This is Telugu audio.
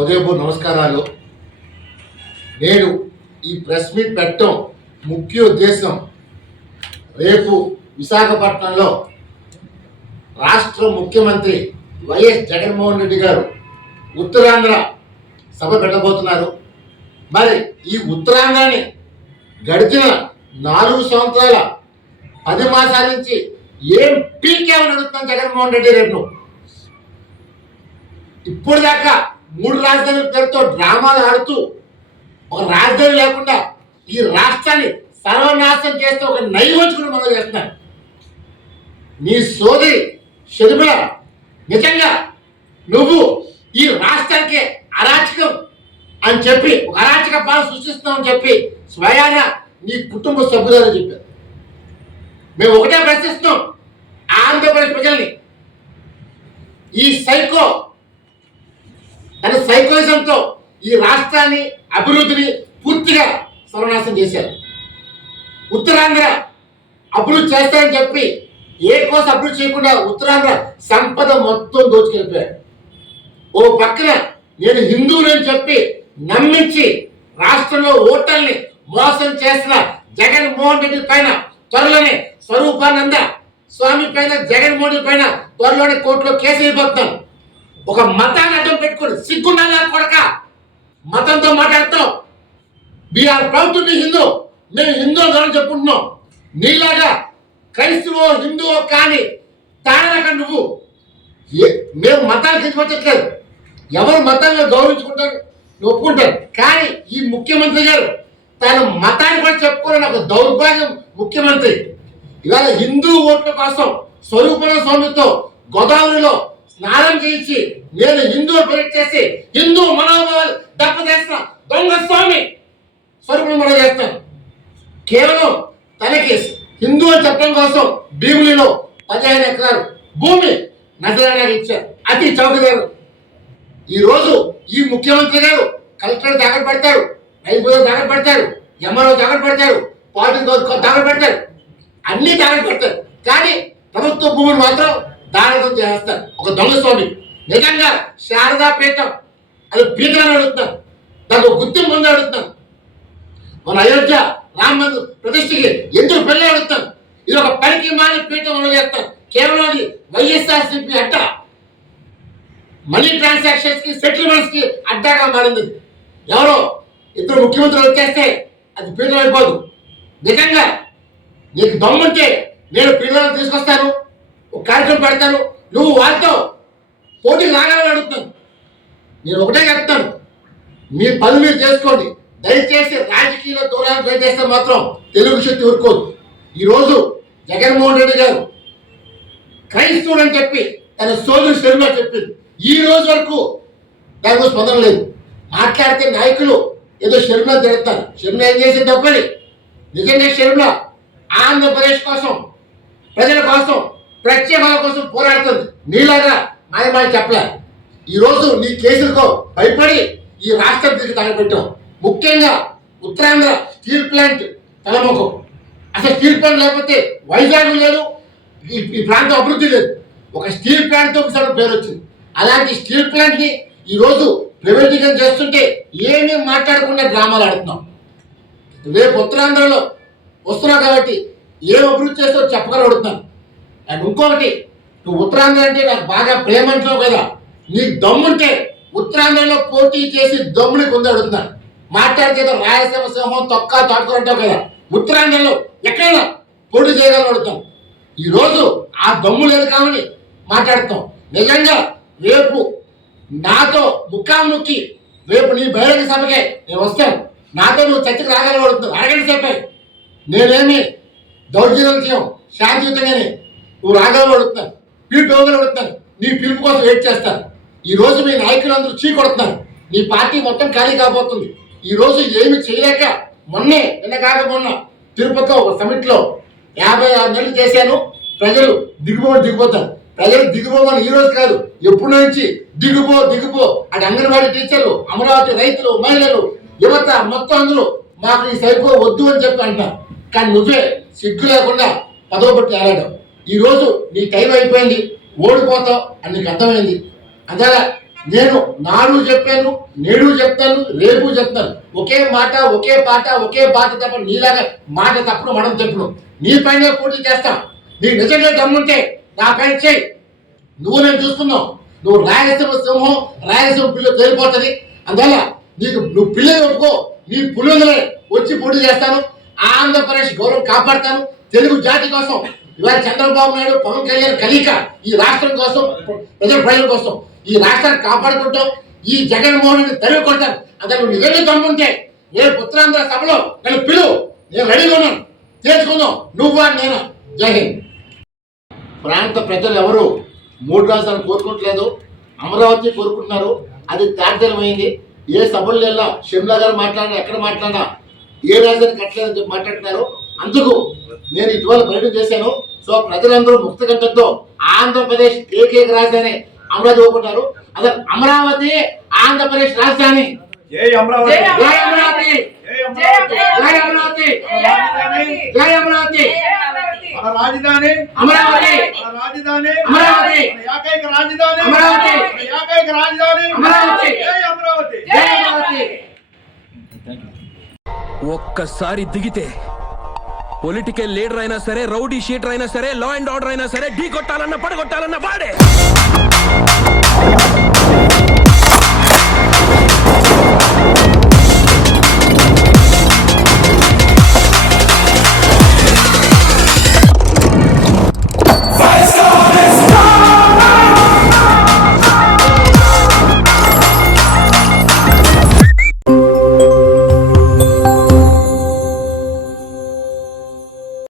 ఉదయపూర్ నమస్కారాలు. నేను ఈ ప్రెస్ మీట్ పెట్టడం ముఖ్య ఉద్దేశం, రేపు విశాఖపట్నంలో రాష్ట్ర ముఖ్యమంత్రి వైఎస్ జగన్మోహన్ రెడ్డి గారు ఉత్తరాంధ్ర సభ పెట్టబోతున్నారు. మరి ఈ ఉత్తరాంధ్రని గడిచిన 4 సంవత్సరాల 10 మాసాల నుంచి ఏం పీకేమని అడుగుతున్నాను జగన్మోహన్ రెడ్డి. రేపు ఇప్పుడు దాకా 3 రాజధానుల పేరుతో డ్రామాలు ఆడుతూ ఒక రాజధాని లేకుండా ఈ రాష్ట్రాన్ని సర్వనాశనం చేస్తే ఒక నైవంచుకుని మొదలు చేస్తున్నారు. నీ సోదరి షర్మిల, నిజంగా నువ్వు ఈ రాష్ట్రానికి అరాచకం అని చెప్పి ఒక అరాచక పాలన సృష్టిస్తామని చెప్పి స్వయాన నీ కుటుంబ సభ్యులని చెప్పారు. మేము ఒకటే ప్రశ్నిస్తున్నాం ఆంధ్రప్రదేశ్ ప్రజల్ని. ఈ సైకో తన సైకోయిజంతో ఈ రాష్ట్రాన్ని అభివృద్ధిని పూర్తిగా సర్వనాశనం చేశారు. ఉత్తరాంధ్ర అభివృద్ధి చేస్తారని చెప్పి ఏ కోసం అభివృద్ధి చేయకుండా ఉత్తరాంధ్ర సంపద మొత్తం దోచుకెళ్ళిపోయాడు. ఓ పక్కన నేను హిందువులని చెప్పి నమ్మించి రాష్ట్రంలో ఓటర్ని మోసం చేసిన జగన్మోహన్ రెడ్డి పైన త్వరలోనే స్వరూపానంద స్వామి పైన జగన్మోహన్ రెడ్డి పైన త్వరలోనే కోర్టులో కేసు అయిపోతున్నాను. ఒక మతాన్ని అడ్డం పెట్టుకోండి, సిగ్గున్నా కొడక మతంతో మాట్లాడతాం. We are proud to be Hindu, మేము హిందువులు కాదని చెప్పుకుంటున్నాం. నీలాగా క్రైస్తవో హిందువో కానీ తాడక నువ్వు. మేము మతానికి ఇచ్చిపెట్టట్లేదు, ఎవరు మతాన్ని గౌరవించుకుంటారు, నువ్వు ఒప్పుకుంటారు. కానీ ఈ ముఖ్యమంత్రి గారు తన మతాన్ని కూడా చెప్పుకోవాలని ఒక దౌర్భాగ్యం ముఖ్యమంత్రి. ఇవాళ హిందూ ఓట్ల కోసం స్వరూపణ స్వామితో గోదావరిలో స్నానం చేయించి నేను హిందువు ప్రొజెక్ట్ చేసి హిందూ మనోభావాలు దెబ్బతీస్తున్న దొంగ స్వామి స్వరూపం మనం చేస్తాను. కేవలం తనకి హిందూ అని చెప్పడం కోసం భీములిలో 15 ఎకరాలు భూమి నజరానాకి ఇచ్చారు అతి చౌకదారు. ఈరోజు ఈ ముఖ్యమంత్రి గారు కలెక్టర్ దాఖలు పెడతారు, రైతు దాఖలు పెడతారు, ఎంఆర్ఓ దాఖలు పెడతారు, పార్టీ దాఖలు పెడతారు, అన్ని దాఖలు పెడతారు. కానీ ప్రభుత్వ భూములు మాత్రం దానం చేస్తారు. ఒక దొంగ స్వామి. నిజంగా శారదా పీఠం అది పీఠాన్ని అడుగుతున్నారు, దానికి గుర్తింపు పొంది అడుగుతున్నారు. మన అయోధ్య రామ మందిర ప్రతిష్టకి ఎందుకు పెళ్లి అడుగుతారు. ఇది ఒక పనికి మాని పీఠం అమలు చేస్తారు. కేవలం అది వైఎస్ఆర్సీపీ అడ్డ, మనీ ట్రాన్సాక్షన్స్ కి సెటిల్మెంట్స్ కి అడ్డాగా మారింది. ఎవరో ఇద్దరు ముఖ్యమంత్రులు వచ్చేస్తే అది పీఠం అయిపోదు. నిజంగా నీకు దమ్ముంటే నేను పిల్లలను తీసుకొస్తాను, ఒక కార్యక్రమం పెడతాను, నువ్వు వాళ్ళతో పోటీకి రాగాలని అడుగుతాను. నేను ఒకటే చెప్తాను, మీ పని మీరు చేసుకోండి. దయచేసి రాజకీయ దూరాలు ట్రై చేస్తే మాత్రం తెలుగు శక్తి ఊరుకోదు. ఈరోజు జగన్మోహన్ రెడ్డి గారు క్రైస్తవుడు అని చెప్పి తన సోదరు షర్మిల చెప్పింది. ఈ రోజు వరకు దాని స్పందన లేదు. మాట్లాడితే నాయకులు ఏదో షర్మిల తిడతారు. షర్మిల ఏం చేసింది తప్పని. నిజంగా షర్మిల ఆంధ్రప్రదేశ్ కోసం, ప్రజల కోసం, ప్రత్యేకాల కోసం పోరాడుతుంది. నీలాగా మాయమాయ చెప్పలే. ఈరోజు నీ కేసులకు భయపడి ఈ రాష్ట్రం తిరిగి తగలబెట్టాం. ముఖ్యంగా ఉత్తరాంధ్ర స్టీల్ ప్లాంట్ తలముఖం. అసలు స్టీల్ ప్లాంట్ లేకపోతే వైజాగ్ లేదు, ఈ ప్రాంతం అభివృద్ధి లేదు. ఒక స్టీల్ ప్లాంట్తో ఒకసారి పేరు వచ్చింది. అలాంటి స్టీల్ ప్లాంట్ని ఈరోజు ప్రైవేటీకరణ చేస్తుంటే ఏమీ మాట్లాడకుండా డ్రామాలు ఆడుతున్నాం. రేపు ఉత్తరాంధ్రలో వస్తున్నావు కాబట్టి ఏం అభివృద్ధి చేస్తావో చెప్పగలుగుతున్నాను. అండ్ ఇంకొకటి, నువ్వు ఉత్తరాంధ్ర అంటే నాకు బాగా ప్రేమ అంటున్నావు కదా, నీకు దమ్ముంటే ఉత్తరాంధ్రలో పోటీ చేసి దమ్ముని పొందడుతున్నాను. మాట్లాడితే రాయలసీమ సింహం తొక్క తాటుకుంటావు కదా, ఉత్తరాంధ్రలో ఎక్కడైనా పోటీ చేయగలను అడుగుతాం. ఈరోజు ఆ దమ్ము లేదు కాబట్టి మాట్లాడుతాం. నిజంగా రేపు నాతో ముఖాముఖి, రేపు నీ బహిరంగ సభకే నేను వస్తాను, నాతో నువ్వు చర్చకు రాగలను అడుగుతావు. అరగంట సేపే నేనేమి దౌర్జన్యం చేయం, శాంతియుతంగానే నువ్వు రాగలను అడుగుతాను, పిలుపు ఇవ్వగలను అడుగుతాను. నీ పిలుపు కోసం వెయిట్ చేస్తాను. ఈరోజు మీ నాయకులందరూ చీ కొడుతున్నారు. నీ పార్టీ మొత్తం ఖాళీ కాబోతుంది. ఈరోజు ఏమి చేయలేక నిన్న కాక మొన్న తిరుపతిలో ఒక సమిట్లో 56 నెలలు చేశాను, ప్రజలు దిగిపోతారు. ప్రజలు దిగిపోమని ఈ రోజు కాదు, ఎప్పటి నుంచి దిగిపో అటు అంగన్వాడీ టీచర్లు, అమరావతి రైతులు, మహిళలు, యువత మొత్తం అందరూ మాకు ఈ సైకో వద్దు అని చెప్పి అంటారు. కానీ నువ్వే సిగ్గు లేకుండా పదవ పట్టి ఏలాడావు. ఈరోజు నీ టైం అయిపోయింది, ఓడిపోతావు అని నీకు అర్థమైంది. అందువల్ల నేను నాడు చెప్పాను, నేడు చెప్తాను, రేపు చెప్తాను. ఒకే మాట, ఒకే పాట, ఒకే బాట తప్ప నీలాగా మాట తప్పుడు మనం తప్పుడు. నీ పైన పోటీ చేస్తాం. నీకు నిజంగా దమ్ముంటే నా పైన చేయి. నువ్వు నేను చూస్తున్నావు. నువ్వు రాయలసీమ సింహం, రాయలసీమ పిల్ల తేలిపోతుంది. అందువల్ల నువ్వు పిల్లలు ఒప్పుకో, నీ పులివెందులే వచ్చి పోటీ చేస్తాను. ఆంధ్రప్రదేశ్ గౌరవం కాపాడతాను. తెలుగు జాతి కోసం ఇవాళ చంద్రబాబు నాయుడు, పవన్ కళ్యాణ్ కలిక ఈ రాష్ట్రం కోసం, ప్రజల కోసం ఈ రాష్ట్రాన్ని కాపాడుకుంటాం. ఈ జగన్మోహన్ రెడ్డి తరిగి కొడతాను. అతను నిజంగా దమ్ముంటే రేపు ఉత్తరాంధ్ర సభలో నన్ను పిలువు, నేను రెడీగా ఉన్నాను. చేసుకుందాం నువ్వా నేను. జై హింద్. ప్రాంత ప్రజలు ఎవరు 3 రాజధానులు కోరుకుంటలేదు, అమరావతి కోరుకుంటున్నారు. అది తార్జలమైంది. ఏ సభల్లో వెళ్ళా షిమ్లా గారు మాట్లాడినా, ఎక్కడ మాట్లాడినా ఏ రాజధాని కట్టలేదని చెప్పి మాట్లాడుతున్నారు. అందుకు నేను ఇటీవల పర్యటన చేశాను. సో ప్రజలందరూ ముక్త కంఠంతో ఆంధ్రప్రదేశ్ ఏకైక రాజధాని అమరావతి ఒప్పుకుంటారు. అదే అమరావతి ఆంధ్రప్రదేశ్ రాజధాని. జై అమరావతి, జై అమరావతి, జై అమరావతి, జై అమరావతి, జై అమరావతి. మన రాజధాని అమరావతి, మన రాజధాని అమరావతి, మన ఏకైక రాజధాని అమరావతి, మన ఏకైక రాజధాని అమరావతి. జై అమరావతి, జై అమరావతి. ఒక్కసారి దిగితే పొలిటికల్ లీడర్ అయినా సరే, రౌడీ షీటర్ అయినా సరే, లా అండ్ ఆర్డర్ అయినా సరే, ఢీ కొట్టాలన్నా పడగొట్టాలన్నా వాడే.